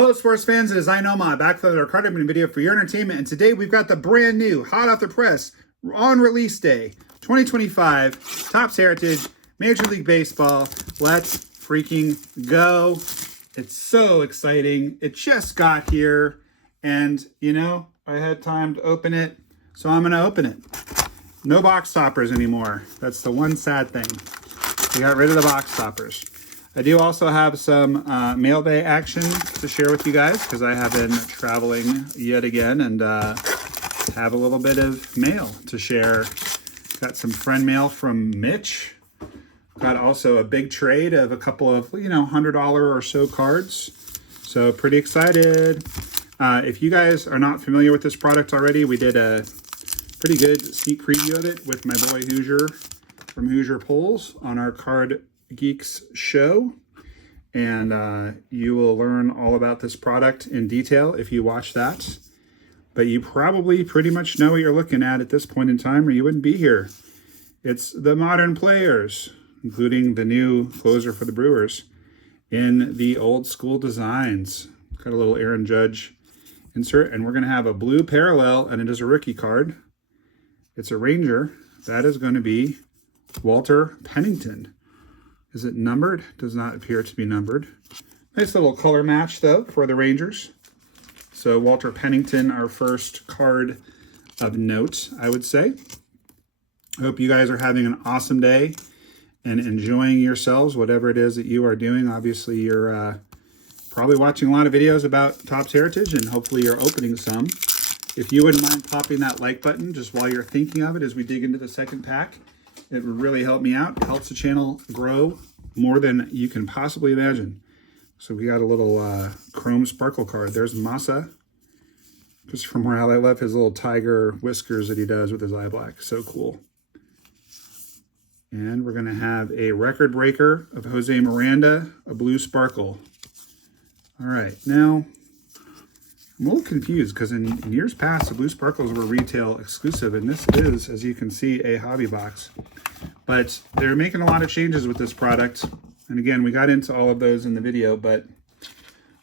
Hello sports fans, it is NOMAH back with another card opening video for your entertainment, and today we've got the brand new, hot off the press, on release day, 2025, Topps Heritage, Major League Baseball. Let's freaking go. It's so exciting. It just got here, and you know, I had time to open it, so I'm gonna open it. No box toppers anymore. That's the one sad thing. We got rid of the box toppers. I do also have some mail day action to share with you guys because I have been traveling yet again and have a little bit of mail to share. Got some friend mail from Mitch. Got also a big trade of a couple of, $100 or so cards. So pretty excited. If you guys are not familiar with this product already, we did a pretty good sneak preview of it with my boy Hoosier from Hoosier Pulls on our Card Geeks show, and you will learn all about this product in detail if you watch that. But you probably pretty much know what you're looking at this point in time, or you wouldn't be here. It's the modern players, including the new closer for the Brewers, in the old school designs. Got a little Aaron Judge insert, and we're going to have a blue parallel, and it is a rookie card. It's a Ranger. That is going to be Walter Pennington. Is it numbered? Does not appear to be numbered. Nice little color match, though, for the Rangers. So Walter Pennington, our first card of note, I would say. I hope you guys are having an awesome day and enjoying yourselves, whatever it is that you are doing. Obviously, you're probably watching a lot of videos about Topps Heritage, and hopefully you're opening some. If you wouldn't mind popping that like button just while you're thinking of it as we dig into the second pack, it would really help me out. It helps the channel grow more than you can possibly imagine. So we got a little chrome sparkle card. There's Massa. Christopher Morale. I love his little tiger whiskers that he does with his eye black. So cool. And we're going to have a record breaker of Jose Miranda, a blue sparkle. All right. Now, I'm a little confused because in years past, the blue sparkles were retail exclusive, and this is, as you can see, a hobby box. But they're making a lot of changes with this product. And again, we got into all of those in the video, but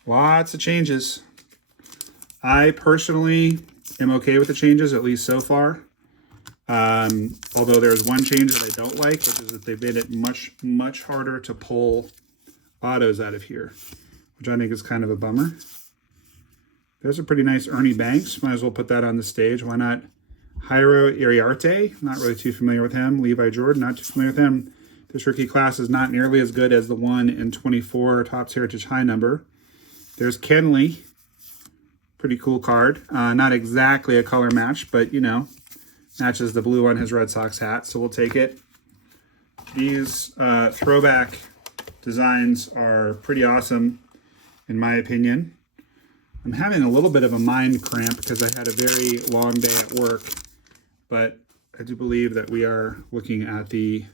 lots of changes. I personally am okay with the changes, at least so far. Although there's one change that I don't like, which is that they've made it much, much harder to pull autos out of here, which I think is kind of a bummer. There's a pretty nice Ernie Banks. Might as well put that on the stage. Why not? Jairo Iriarte, not really too familiar with him. Levi Jordan, not too familiar with him. This rookie class is not nearly as good as the one in 24 Topps Heritage high number. There's Kenley. Pretty cool card. Not exactly a color match, but, matches the blue on his Red Sox hat, so we'll take it. These throwback designs are pretty awesome, in my opinion. I'm having a little bit of a mind cramp because I had a very long day at work, but I do believe that we are looking at the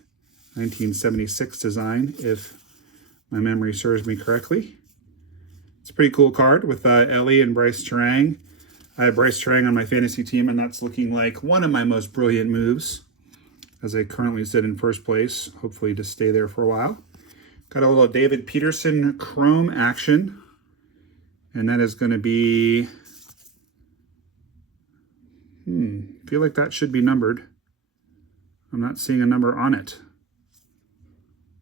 1976 design, if my memory serves me correctly. It's a pretty cool card with Ellie and Bryce Terang. I have Bryce Terang on my fantasy team, and that's looking like one of my most brilliant moves, as I currently sit in first place, hopefully to stay there for a while. Got a little David Peterson chrome action, and that is going to be, I feel like that should be numbered. I'm not seeing a number on it.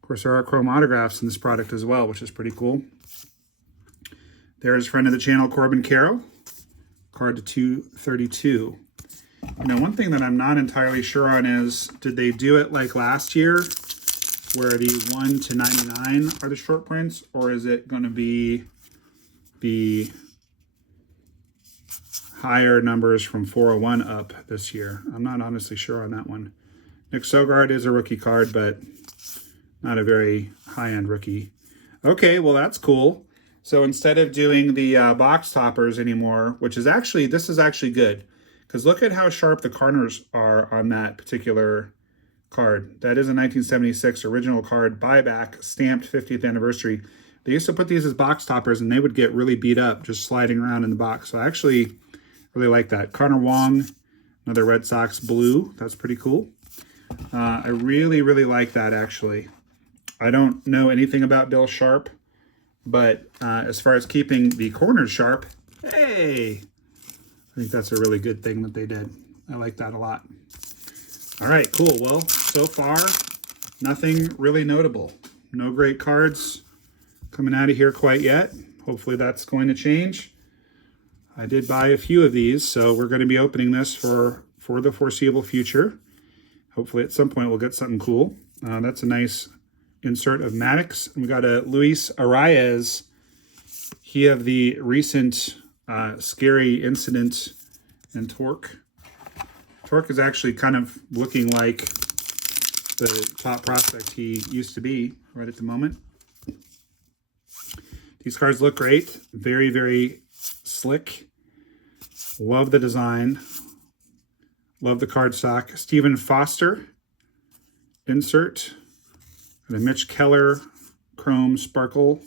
Of course, there are chrome autographs in this product as well, which is pretty cool. There's friend of the channel, Corbin Carroll, card to 232. One thing that I'm not entirely sure on is, did they do it like last year, where the 1 to 99 are the short prints, or is it going to be the higher numbers from 401 up this year? I'm not honestly sure on that one. Nick Sogard is a rookie card, but not a very high-end rookie. Okay, well, that's cool. So instead of doing the box toppers anymore, which is actually, this is actually good, because look at how sharp the corners are on that particular card. That is a 1976 original card, buyback, stamped 50th anniversary. They used to put these as box toppers, and they would get really beat up just sliding around in the box. So I actually really like that. Connor Wong, another Red Sox blue. That's pretty cool. I really, really like that, actually. I don't know anything about Bill Sharp. But as far as keeping the corners sharp, hey, I think that's a really good thing that they did. I like that a lot. All right, cool. Well, so far, nothing really notable. No great cards coming out of here quite yet. Hopefully that's going to change. I did buy a few of these, so we're going to be opening this for the foreseeable future. Hopefully at some point we'll get something cool. That's a nice insert of Maddox. And we got a Luis Arias. He of the recent scary incident and Torque. Torque is actually kind of looking like the top prospect he used to be right at the moment. These cards look great. Very, very slick. Love the design. Love the cardstock. Stephen Foster insert. And a Mitch Keller chrome sparkle,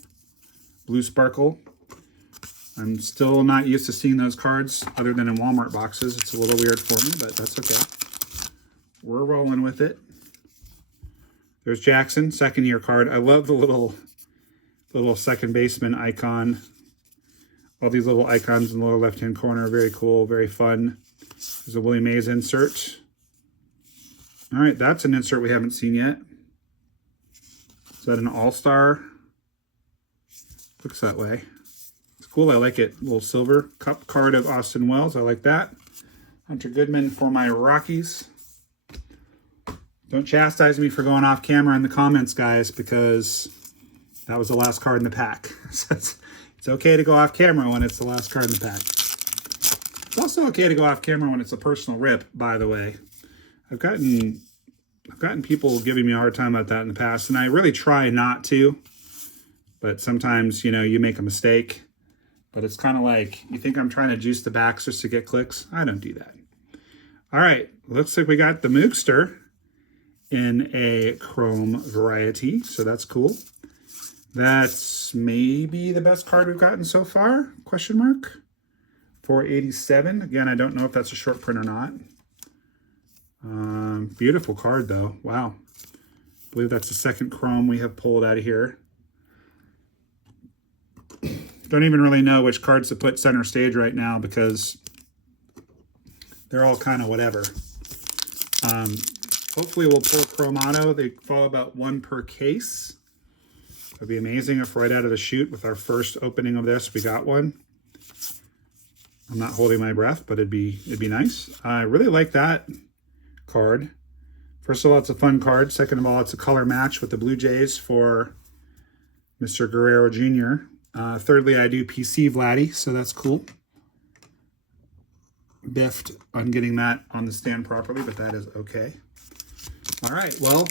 blue sparkle. I'm still not used to seeing those cards other than in Walmart boxes. It's a little weird for me, but that's okay. We're rolling with it. There's Jackson, second year card. I love the little second baseman icon. All these little icons in the lower left-hand corner. Very cool, very fun. There's a Willie Mays insert. All right, that's an insert we haven't seen yet. Is that an all-star? Looks that way. It's cool, I like it. Little silver cup card of Austin Wells, I like that. Hunter Goodman for my Rockies. Don't chastise me for going off camera in the comments, guys, because that was the last card in the pack. So it's okay to go off camera when it's the last card in the pack. It's also okay to go off camera when it's a personal rip, by the way. I've gotten people giving me a hard time about that in the past, and I really try not to. But sometimes, you know, you make a mistake. But it's kind of like, you think I'm trying to juice the backs just to get clicks? I don't do that. All right, looks like we got the Mookster in a chrome variety, so that's cool. That's maybe the best card we've gotten so far, question mark. 487. Again, I don't know if that's a short print or not. Beautiful card, though. Wow. I believe that's the second chrome we have pulled out of here. Don't even really know which cards to put center stage right now because they're all kind of whatever. Hopefully we'll pull Chromato. They fall about one per case. It'd be amazing if right out of the chute with our first opening of this we got one. I'm not holding my breath, but it'd be nice. I really like that card. First of all, it's a fun card. Second of all, it's a color match with the Blue Jays for Mr. Guerrero Jr. Thirdly, I do PC Vladdy, so that's cool. Biffed on getting that on the stand properly, but that is okay. All right, well,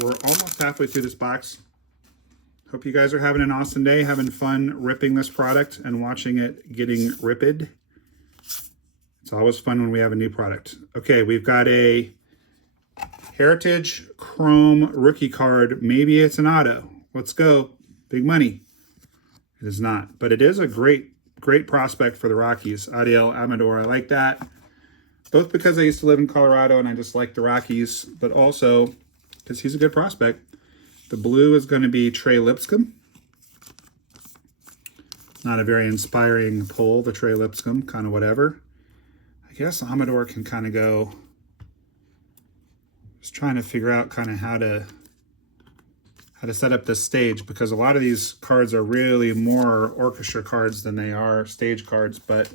we're almost halfway through this box. Hope you guys are having an awesome day, having fun ripping this product and watching it getting ripped. It's always fun when we have a new product. Okay, we've got a Heritage Chrome rookie card. Maybe it's an auto. Let's go. Big money. It is not, but it is a great prospect for the Rockies. Adiel Amador, I like that. Both because I used to live in Colorado and I just like the Rockies, but also because he's a good prospect. The blue is going to be Trey Lipscomb. Not a very inspiring pull, the Trey Lipscomb, kind of whatever. I guess Amador can kind of go. Just trying to figure out kind of how to set up this stage, because a lot of these cards are really more orchestra cards than they are stage cards, but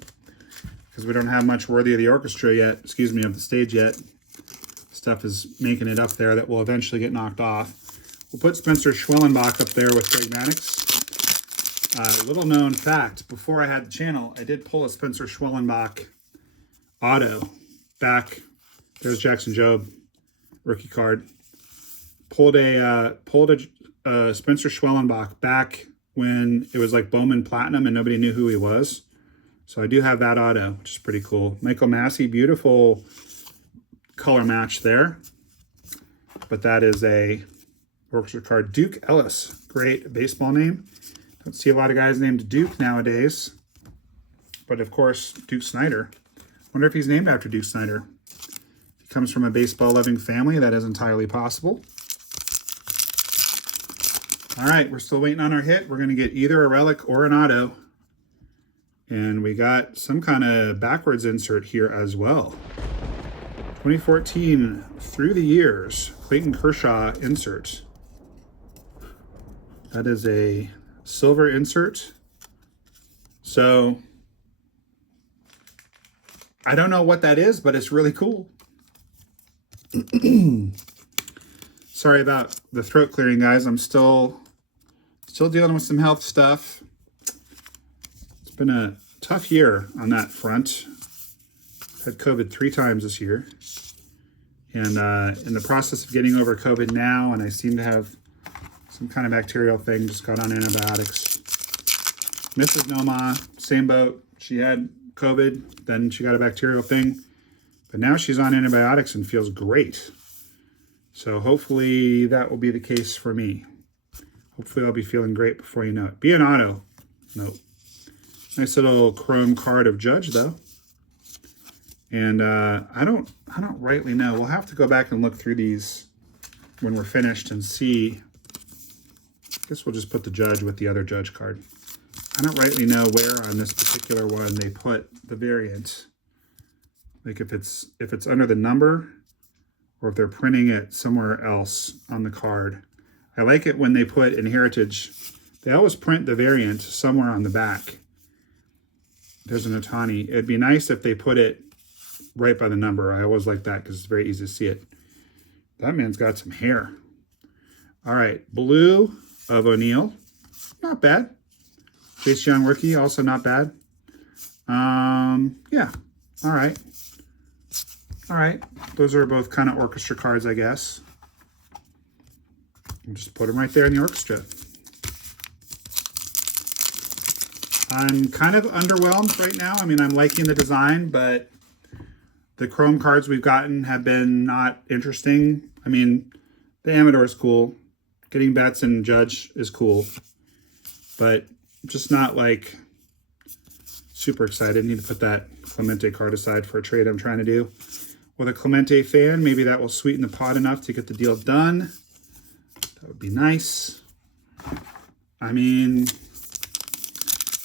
because we don't have much worthy of the orchestra yet, excuse me, of the stage yet, stuff is making it up there that will eventually get knocked off. We'll put Spencer Schwellenbach up there with Greg Maddox. Little known fact, before I had the channel, I did pull a Spencer Schwellenbach auto back. There's Jackson Jobe, rookie card. Pulled a Spencer Schwellenbach back when it was like Bowman Platinum and nobody knew who he was. So I do have that auto, which is pretty cool. Michael Massey, beautiful color match there. But that is a orchestra card. Duke Ellis, great baseball name. Don't see a lot of guys named Duke nowadays. But of course, Duke Snyder. Wonder if he's named after Duke Snyder. If he comes from a baseball-loving family, that is entirely possible. All right, we're still waiting on our hit. We're going to get either a relic or an auto. And we got some kind of backwards insert here as well. 2014 through the years, Clayton Kershaw insert. That is a silver insert. So I don't know what that is, but it's really cool. Sorry about the throat clearing, guys. I'm still dealing with some health stuff. It's been a tough year on that front. Had COVID 3 times this year. And in the process of getting over COVID now, and I seem to have some kind of bacterial thing, just got on antibiotics. Mrs. NOMAH, same boat. She had COVID, then she got a bacterial thing. But now she's on antibiotics and feels great. So hopefully that will be the case for me. Hopefully I'll be feeling great before you know it. Be an auto. Nope. Nice little chrome card of Judge, though. And I don't rightly know. We'll have to go back and look through these when we're finished and see. I guess we'll just put the Judge with the other Judge card. I don't rightly know where on this particular one they put the variant. Like if it's under the number or if they're printing it somewhere else on the card. I like it when they put in Heritage, they always print the variant somewhere on the back. There's an Otani. It'd be nice if they put it right by the number. I always like that because it's very easy to see it. That man's got some hair. All right, blue of O'Neill. Not bad. Chase Young rookie, also not bad. Yeah, all right. All right, those are both kind of orchestra cards, I guess. I'll just put them right there in the orchestra. I'm kind of underwhelmed right now. I mean, I'm liking the design, but the chrome cards we've gotten have been not interesting. I mean, the Amador is cool. Getting Betts and Judge is cool, but just not like super excited. Need to put that Clemente card aside for a trade I'm trying to do. With a Clemente fan, maybe that will sweeten the pot enough to get the deal done. That would be nice. I mean,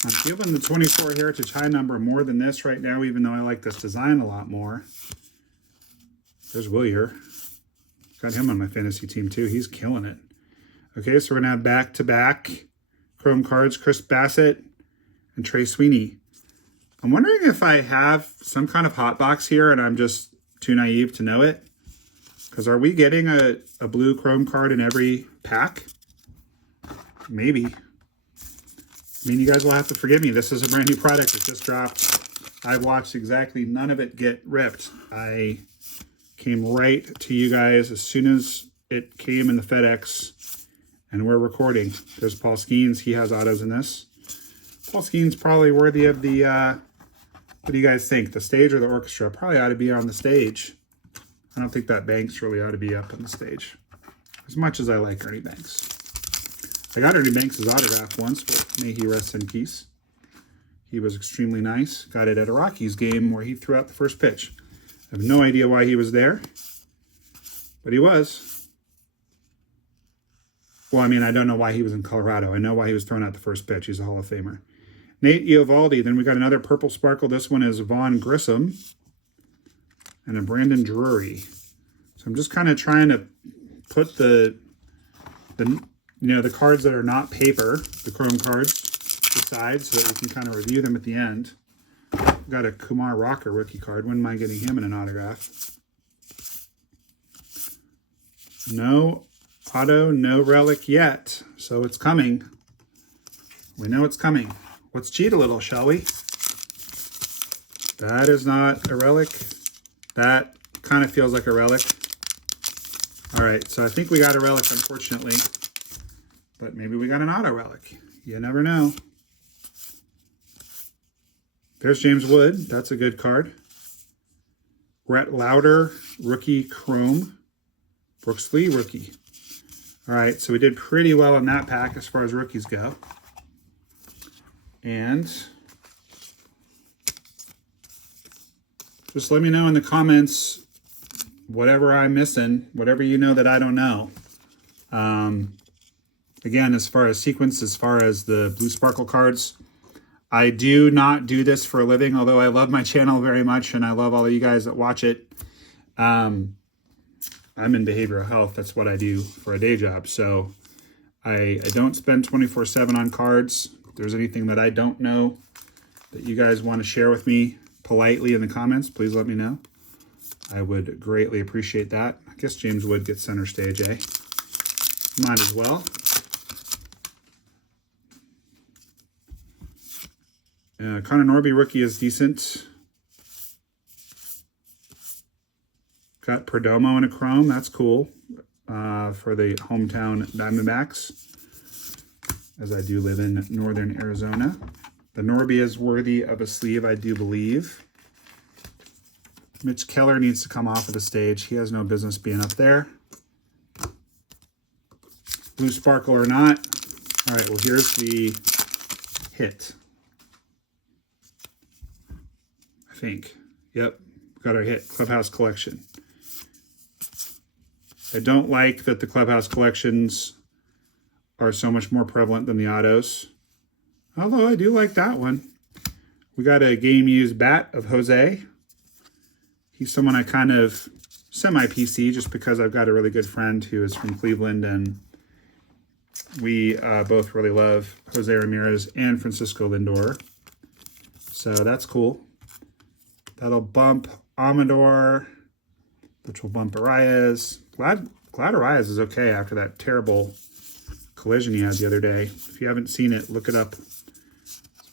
I'm feeling the 24 Heritage High number more than this right now, even though I like this design a lot more. There's Willier. Got him on my fantasy team too. He's killing it. Okay, so we're going to have back-to-back chrome cards, Chris Bassett and Trey Sweeney. I'm wondering if I have some kind of hot box here and I'm just too naive to know it. Because are we getting a blue chrome card in every pack? Maybe. I mean, you guys will have to forgive me. This is a brand new product that just dropped. I watched exactly none of it get ripped. I came right to you guys as soon as it came in the FedEx, and we're recording. There's Paul Skeens. He has autos in this. Paul Skeens probably worthy of the, what do you guys think? The stage or the orchestra? Probably ought to be on the stage. I don't think that Banks really ought to be up on the stage. As much as I like Ernie Banks. I got Ernie Banks' autograph once, but may he rest in peace. He was extremely nice. Got it at a Rockies game where he threw out the first pitch. I have no idea why he was there, but he was. Well, I mean, I don't know why he was in Colorado. I know why he was throwing out the first pitch. He's a Hall of Famer. Nate Eovaldi. Then we got another purple sparkle. This one is Vaughn Grissom and a Brandon Drury. So I'm just kind of trying to put the cards that are not paper, the chrome cards, aside so that we can kind of review them at the end. We've got a Kumar Rocker rookie card. Wouldn't mind getting him in an autograph. No auto, no relic yet. So it's coming. We know it's coming. Let's cheat a little, shall we? That is not a relic. That kind of feels like a relic. All right, so I think we got a relic, unfortunately. But maybe we got an auto relic. You never know. There's James Wood. That's a good card. Brett Lauder, rookie chrome. Brooks Lee, rookie. All right, so we did pretty well in that pack as far as rookies go. And just let me know in the comments whatever I'm missing, whatever you know that I don't know. Again, as far as sequence, as far as the blue sparkle cards, I do not do this for a living, although I love my channel very much and I love all of you guys that watch it. I'm in behavioral health. That's what I do for a day job. So I don't spend 24/7 on cards. If there's anything that I don't know that you guys want to share with me politely in the comments, please let me know. I would greatly appreciate that. I guess James Wood gets center stage, eh? Might as well. Connor Norby rookie is decent. Got Perdomo in a chrome. That's cool for the hometown Diamondbacks, as I do live in northern Arizona. The Norby is worthy of a sleeve, I do believe. Mitch Keller needs to come off of the stage. He has no business being up there. Blue sparkle or not. All right, well, here's the hit. I think. Yep, got our hit. Clubhouse Collection. I don't like that the Clubhouse Collections are so much more prevalent than the autos. Although I do like that one. We got a game-used bat of Jose. He's someone I kind of semi-PC just because I've got a really good friend who is from Cleveland, and we both really love Jose Ramirez and Francisco Lindor. So that's cool. That'll bump Amador, which will bump Arias. Glad Arias is okay after that terrible collision he had the other day. If you haven't seen it, look it up. It's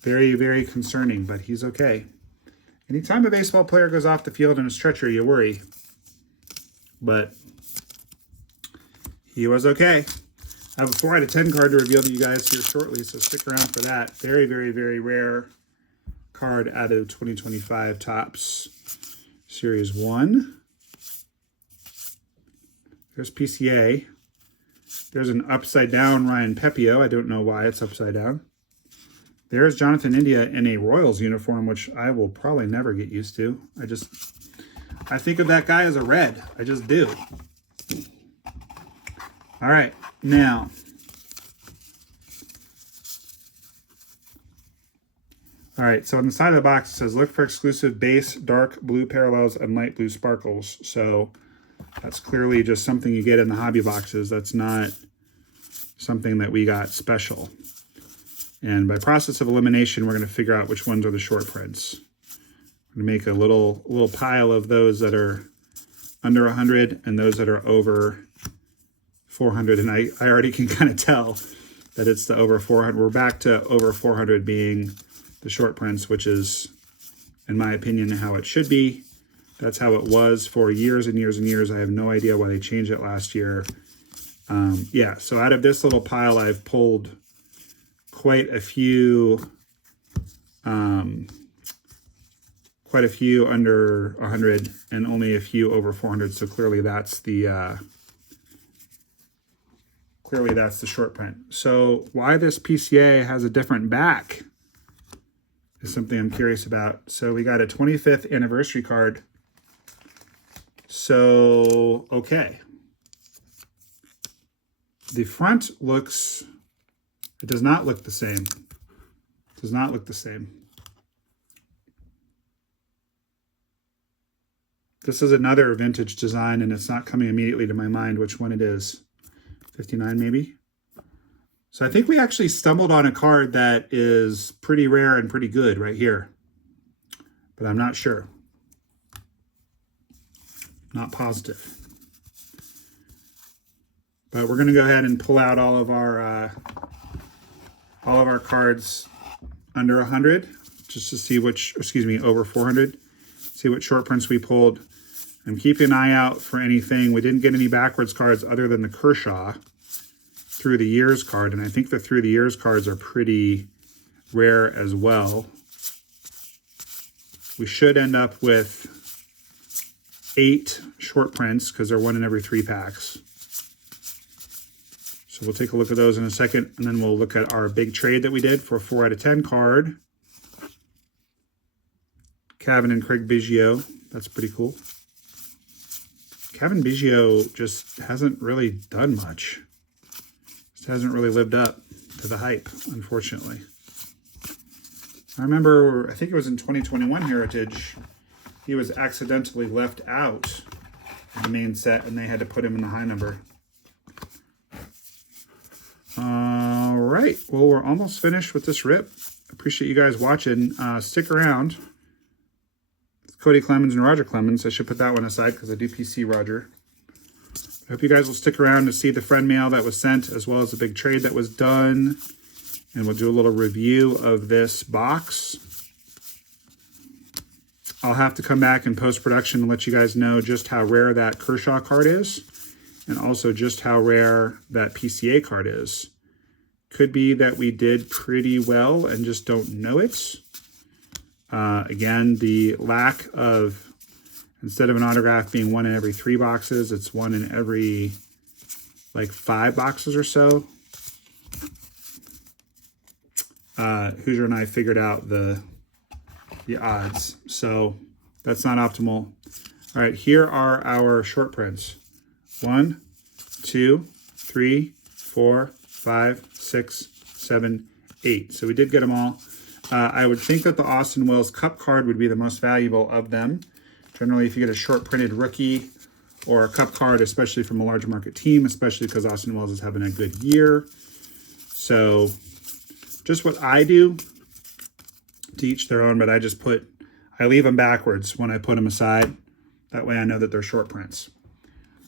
very, very concerning, but he's okay. Anytime a baseball player goes off the field in a stretcher, you worry. But he was okay. I have a 4 out of 10 card to reveal to you guys here shortly, so stick around for that. Very, very, very rare card out of 2025 Topps Series 1. There's PCA. There's an upside down Ryan Pepio. I don't know why it's upside down. There's Jonathan India in a Royals uniform, which I will probably never get used to. I think of that guy as a red. I just do. All right, now. All right, so on the side of the box, it says, look for exclusive base, dark blue parallels, and light blue sparkles. So that's clearly just something you get in the hobby boxes. That's not something that we got special. And by process of elimination, we're going to figure out which ones are the short prints. I'm going to make a little pile of those that are under 100 and those that are over 400. And I already can kind of tell that it's the over 400. We're back to over 400 being the short prints, which is, in my opinion, how it should be. That's how it was for years and years and years. I have no idea why they changed it last year. Yeah, so out of this little pile, I've pulled quite a few under 100 and only a few over 400. So clearly that's the short print. So why this PCA has a different back is something I'm curious about. So we got a 25th anniversary card. So, okay. The front looks, it does not look the same. It does not look the same. This is another vintage design, and it's not coming immediately to my mind which one it is. 59 maybe? So I think we actually stumbled on a card that is pretty rare and pretty good right here. But I'm not sure. Not positive. But we're going to go ahead and pull out all of our cards under 100 just to see which, excuse me, over 400. See what short prints we pulled. I'm keeping an eye out for anything. We didn't get any backwards cards other than the Kershaw through the years card, and I think the through the years cards are pretty rare as well. We should end up with 8 short prints because they're 1 in every 3 packs. So we'll take a look at those in a second, and then we'll look at our big trade that we did for a 4 out of 10 card. Kevin and Craig Biggio. That's pretty cool. Kevin Biggio just hasn't really done much. Just hasn't really lived up to the hype, unfortunately. I remember, I think it was in 2021 Heritage, he was accidentally left out of the main set and they had to put him in the high number. All right, well, we're almost finished with this rip. Appreciate you guys watching. Stick around. Cody Clemens and Roger Clemens. I should put that one aside because I do PC Roger. I hope you guys will stick around to see the friend mail that was sent, as well as the big trade that was done. And we'll do a little review of this box. I'll have to come back in post-production and let you guys know just how rare that Kershaw card is, and also just how rare that PCA card is. Could be that we did pretty well and just don't know it. Again, the lack of, instead of an autograph being 1 in every 3 boxes, it's 1 in every like 5 boxes or so. Hoosier and I figured out the odds, so that's not optimal. All right, here are our short prints. 1, 2, 3, 4, 5, 6, 7, 8. So we did get them all. I would think that the Austin Wells Cup card would be the most valuable of them. Generally, if you get a short printed rookie or a Cup card, especially from a large market team, especially because Austin Wells is having a good year. So just what I do, to each their own, but I leave them backwards when I put them aside. That way I know that they're short prints.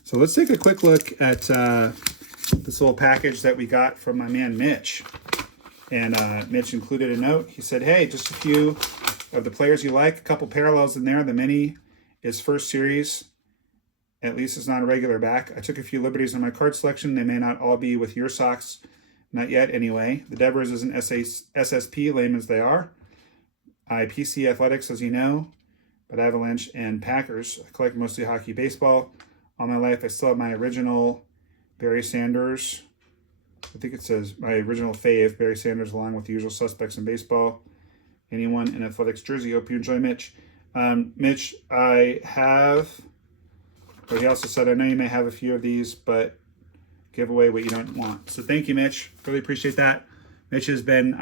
So let's take a quick look at this little package that we got from my man Mitch. And Mitch included a note. He said, hey, just a few of the players you like, a couple parallels in there. The mini is first series. At least it's not a regular back. I took a few liberties on my card selection. They may not all be with your socks. Not yet, anyway. The Devers is an SSP, lame as they are. I PC Athletics, as you know, but Avalanche and Packers. I collect mostly hockey, baseball. All my life, I still have my original Barry Sanders. I think it says my original fave, Barry Sanders, along with the usual suspects in baseball. Anyone in athletics jersey. Hope you enjoy, Mitch. Mitch, I have, or he also said, I know you may have a few of these, but give away what you don't want. So thank you, Mitch. Really appreciate that. Mitch has been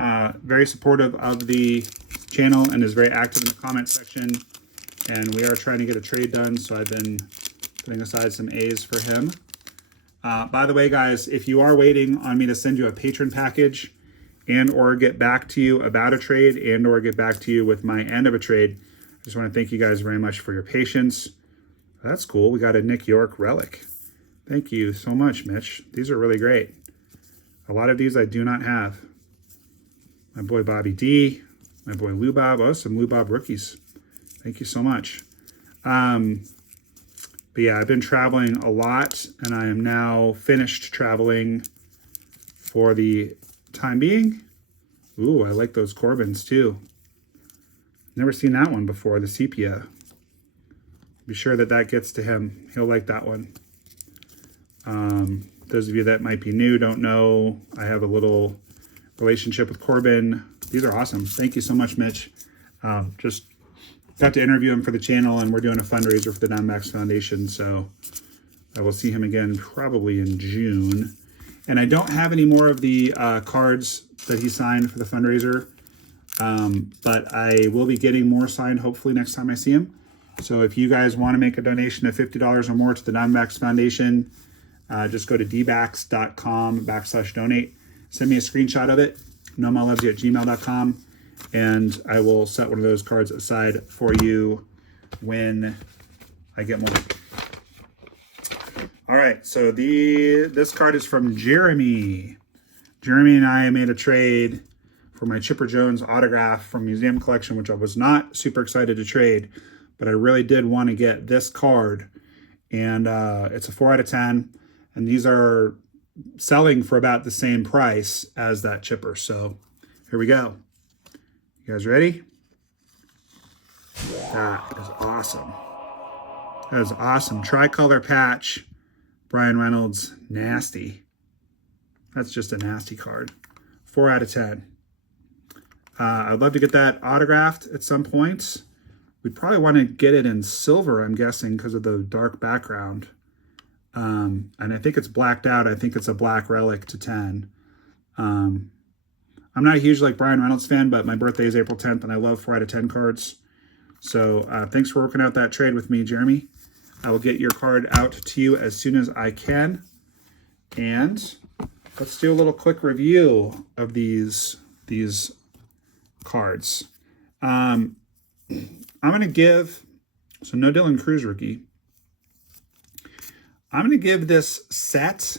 very supportive of the channel and is very active in the comment section. And we are trying to get a trade done, so I've been putting aside some A's for him. By the way, guys, if you are waiting on me to send you a patron package and or get back to you about a trade and or get back to you with my end of a trade, I just want to thank you guys very much for your patience. That's cool. We got a Nick York relic. Thank you so much, Mitch. These are really great. A lot of these I do not have. My boy Bobby D, my boy Lou Bob. Oh, some Lou Bob rookies. Thank you so much. But yeah, I've been traveling a lot, and I am now finished traveling for the time being. Ooh, I like those Corbins too. Never seen that one before, the sepia. Be sure that that gets to him. He'll like that one. Those of you that might be new, don't know, I have a little relationship with Corbin. These are awesome. Thank you so much, Mitch. Just got to interview him for the channel, and we're doing a fundraiser for the Diamondbacks Foundation, so I will see him again probably in June. And I don't have any more of the cards that he signed for the fundraiser, but I will be getting more signed hopefully next time I see him. So if you guys want to make a donation of $50 or more to the Diamondbacks Foundation, just go to dbacks.com/donate. Send me a screenshot of it, nomahlovesyah@gmail.com. And I will set one of those cards aside for you when I get more. All right, so this card is from Jeremy. Jeremy and I made a trade for my Chipper Jones autograph from Museum Collection, which I was not super excited to trade, but I really did want to get this card. And it's a 4 out of 10. And these are selling for about the same price as that Chipper. So here we go. You guys ready? That is awesome. That is awesome. Tricolor patch. Brian Reynolds. Nasty. That's just a nasty card. 4 out of 10. I'd love to get that autographed at some point. We'd probably want to get it in silver, I'm guessing, because of the dark background. And I think it's blacked out. I think it's a black relic to 10. I'm not a huge like Brian Reynolds fan, but my birthday is April 10th, and I love 4 out of 10 cards. So thanks for working out that trade with me, Jeremy. I will get your card out to you as soon as I can. And let's do a little quick review of these cards. I'm going to give, so no Dylan Cruz rookie. I'm going to give this set,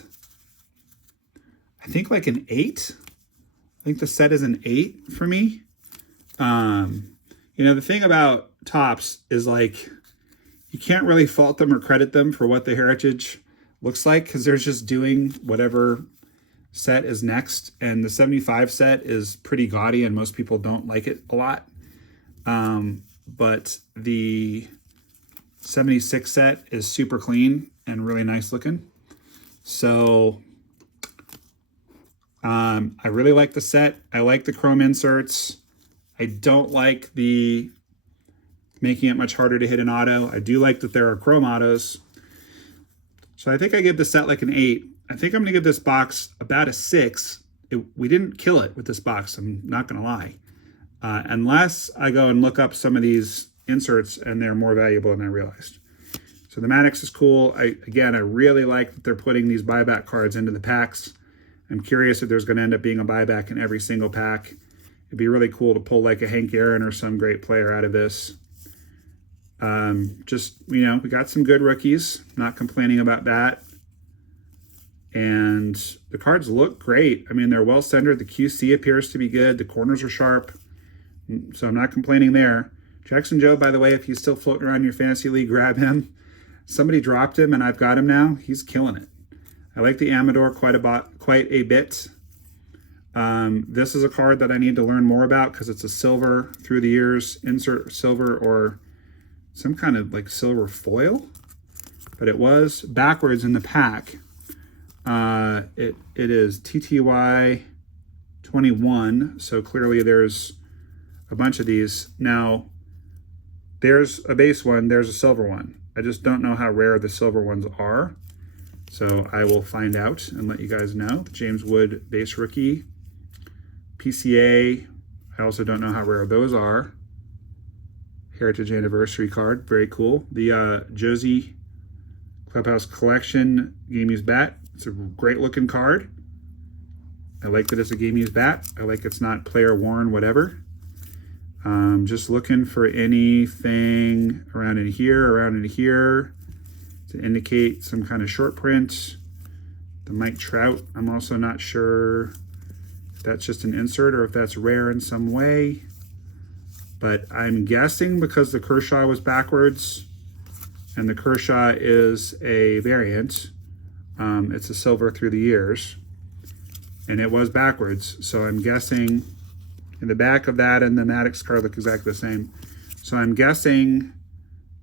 I think like an 8. I think the set is an 8 for me. You know, the thing about Topps is like, you can't really fault them or credit them for what the heritage looks like, because they're just doing whatever set is next. And the 75 set is pretty gaudy and most people don't like it a lot. But the 76 set is super clean and really nice looking. So I really like the set. I like the chrome inserts. I don't like the making it much harder to hit an auto. I do like that there are chrome autos. So I think I give the set like an 8. I think I'm going to give this box about a 6. We didn't kill it with this box, I'm not going to lie. Unless I go and look up some of these inserts and they're more valuable than I realized. So the Maddox is cool. Again, I really like that they're putting these buyback cards into the packs. I'm curious if there's going to end up being a buyback in every single pack. It'd be really cool to pull like a Hank Aaron or some great player out of this. Just, you know, we got some good rookies. Not complaining about that. And the cards look great. I mean, they're well centered. The QC appears to be good. The corners are sharp. So I'm not complaining there. Jackson Joe, by the way, if he's still floating around your fantasy league, grab him. Somebody dropped him and I've got him now. He's killing it. I like the Amador quite a bit. This is a card that I need to learn more about because it's a silver through the years, insert silver or some kind of like silver foil. But it was backwards in the pack. It is TTY 21, so clearly there's a bunch of these. Now, there's a base one, there's a silver one. I just don't know how rare the silver ones are. So I will find out and let you guys know. The James Wood base rookie. PCA, I also don't know how rare those are. Heritage Anniversary card, very cool. The Josie Clubhouse Collection Game Used Bat. It's a great looking card. I like that it's a Game Used Bat. I like it's not player worn, whatever. Just looking for anything around in here to indicate some kind of short print. The Mike Trout, I'm also not sure if that's just an insert or if that's rare in some way. But I'm guessing because the Kershaw was backwards and the Kershaw is a variant, it's a silver through the years, and it was backwards. So I'm guessing in the back of that and the Maddox card look exactly the same. So I'm guessing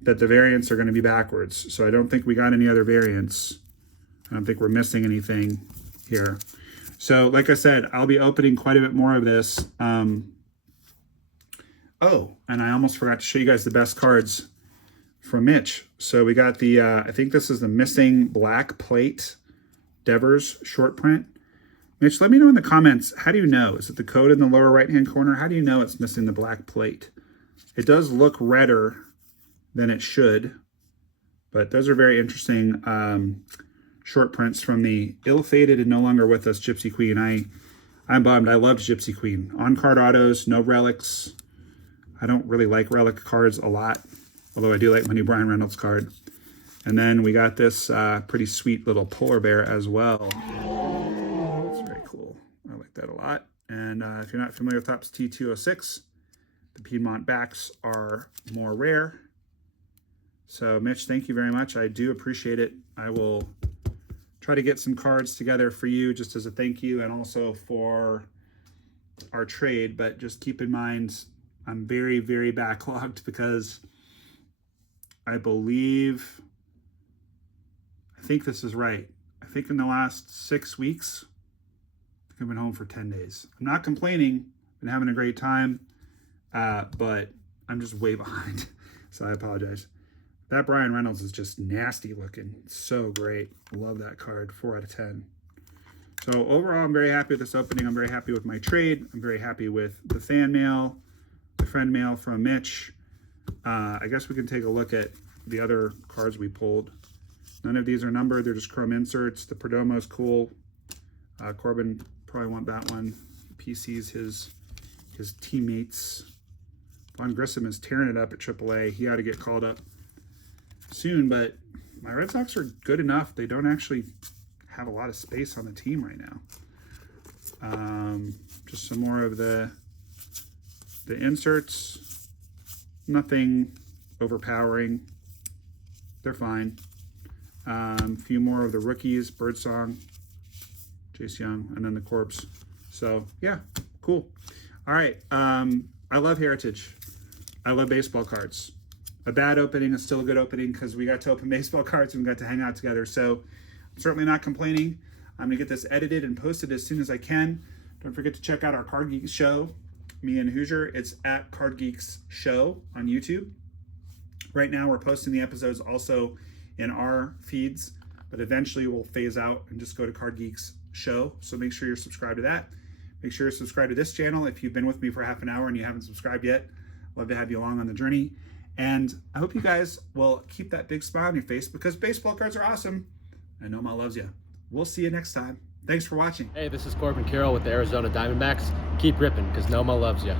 that the variants are going to be backwards. So I don't think we got any other variants. I don't think we're missing anything here. So like I said, I'll be opening quite a bit more of this. Oh, and I almost forgot to show you guys the best cards from Mitch. So we got the, I think this is the missing black plate Devers short print. Mitch, let me know in the comments, how do you know? Is it the code in the lower right-hand corner? How do you know it's missing the black plate? It does look redder than it should, but those are very interesting short prints from the ill-fated and no longer with us Gypsy Queen. I'm bummed. I loved Gypsy Queen. On-card autos, no relics. I don't really like relic cards a lot, although I do like my new Brian Reynolds card. And then we got this pretty sweet little polar bear as well. It's very cool. I like that a lot. And if you're not familiar with Topps T206, the Piedmont backs are more rare. So Mitch, thank you very much. I do appreciate it. I will try to get some cards together for you just as a thank you and also for our trade. But just keep in mind, I'm very, very backlogged because I think this is right. I think in the last 6 weeks, I've been home for 10 days. I'm not complaining, been having a great time, but I'm just way behind. So I apologize. That Brian Reynolds is just nasty looking. So great. Love that card. 4 out of 10. So overall, I'm very happy with this opening. I'm very happy with my trade. I'm very happy with the fan mail, the friend mail from Mitch. I guess we can take a look at the other cards we pulled. None of these are numbered. They're just chrome inserts. The Perdomo's cool. Corbin probably want that one. PC's his teammates. Von Grissom is tearing it up at AAA. He ought to get called up soon, but my Red Sox are good enough. They don't actually have a lot of space on the team right now. Just some more of the inserts. Nothing overpowering. They're fine. A few more of the rookies, Birdsong, Jace Young, and then the Corpse. So yeah, cool. All right, I love Heritage. I love baseball cards. A bad opening is still a good opening because we got to open baseball cards and we got to hang out together. So I'm certainly not complaining. I'm gonna get this edited and posted as soon as I can. Don't forget to check out our Card Geeks show, me and Hoosier. It's at Card Geeks Show on YouTube. Right now we're posting the episodes also in our feeds, but eventually we'll phase out and just go to Card Geeks Show. So make sure you're subscribed to that. Make sure you're subscribed to this channel if you've been with me for half an hour and you haven't subscribed yet. Love to have you along on the journey. And I hope you guys will keep that big smile on your face because baseball cards are awesome. And NOMAH loves you. We'll see you next time. Thanks for watching. Hey, this is Corbin Carroll with the Arizona Diamondbacks. Keep ripping because NOMAH loves you.